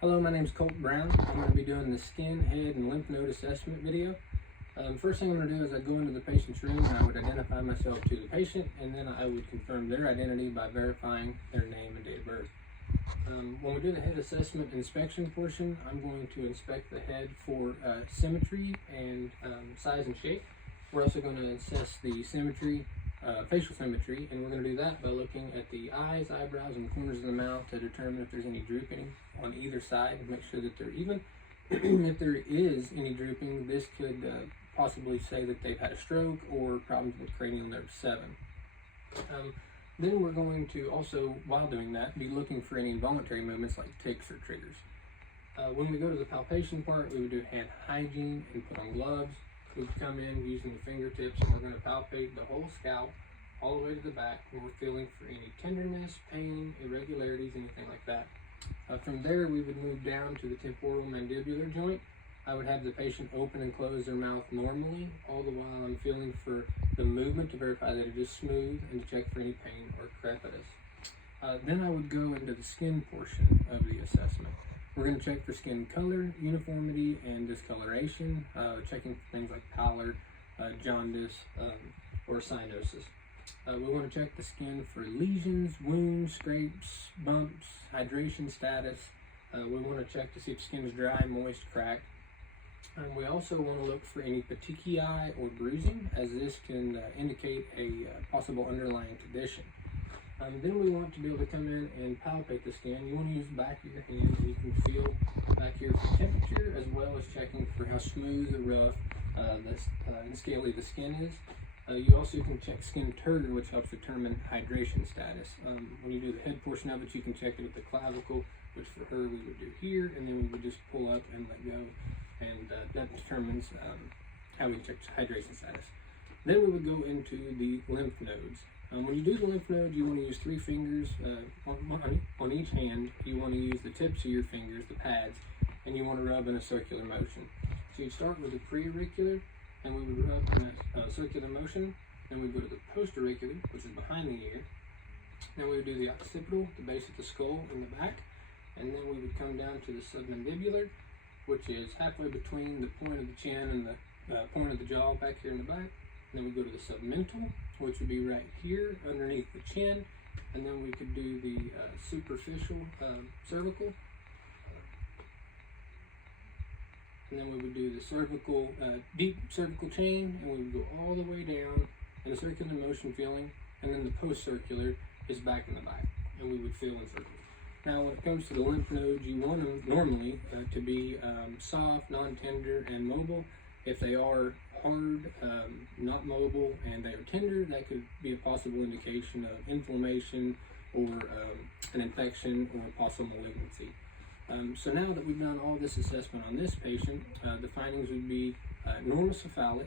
Hello, my name is Colt Brown. I'm going to be doing the skin, head, and lymph node assessment video. First thing I'm going to do is I go into the patient's room and I would identify myself to the patient, and then I would confirm their identity by verifying their name and date of birth. When we do the head assessment inspection portion, I'm going to inspect the head for symmetry and size and shape. We're also going to assess the symmetry, facial symmetry, and we're going to do that by looking at the eyes, eyebrows, and the corners of the mouth to determine if there's any drooping on either side and make sure that they're even. If there is any drooping, this could possibly say that they've had a stroke or problems with cranial nerve 7. Then we're going to also, while doing that, be looking for any involuntary movements like tics or triggers. When we go to the palpation part, we would do hand hygiene and put on gloves. We would come in using the fingertips, and we're going to palpate the whole scalp all the way to the back, and we're feeling for any tenderness, pain, irregularities, anything like that. From there, we would move down to the temporal mandibular joint. I would have the patient open and close their mouth normally, all the while I'm feeling for the movement to verify that it is smooth and to check for any pain or crepitus. Then I would go into the skin portion of the assessment. We're going to check for skin color, uniformity, and discoloration, checking for things like pallor, jaundice, or cyanosis. We want to check the skin for lesions, wounds, scrapes, bumps, hydration status. We want to check to see if skin is dry, moist, cracked. And we also want to look for any petechiae or bruising, as this can indicate a possible underlying condition. Then we want to be able to come in and palpate the skin. You want to use the back of your hand, and you can feel back here for temperature, as well as checking for how smooth or rough and scaly the skin is. You also can check skin turgor, which helps determine hydration status. When you do the head portion of it, you can check it with the clavicle, which for her we would do here, and then we would just pull up and let go, and that determines how we check hydration status. Then we would go into the lymph nodes. When you do the lymph nodes, you want to use 3 fingers on each hand. You want to use the tips of your fingers, the pads, and you want to rub in a circular motion. So you start with the preauricular, and we would rub in a circular motion. Then we go to the postauricular, which is behind the ear. Then we would do the occipital, the base of the skull in the back. And then we would come down to the submandibular, which is halfway between the point of the chin and the point of the jaw back here in the back. Then we go to the submental, which would be right here underneath the chin. And then we could do the superficial cervical. And then we would do the cervical, deep cervical chain, and we would go all the way down in a circular motion feeling. And then the post-circular is back in the back, and we would feel in circles. Now, when it comes to the lymph nodes, you want them normally to be soft, non-tender, and mobile. If they are hard, not mobile, and they are tender, that could be a possible indication of inflammation or an infection or a possible malignancy. So now that we've done all this assessment on this patient, the findings would be normocephalic,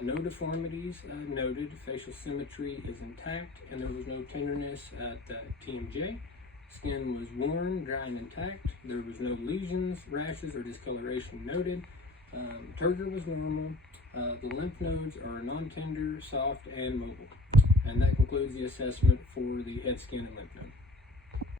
no deformities noted, facial symmetry is intact, and there was no tenderness at TMJ. Skin was worn, dry, and intact. There was no lesions, rashes, or discoloration noted. Turgor was normal. The lymph nodes are non-tender, soft, and mobile. And that concludes the assessment for the head, skin, and lymph node.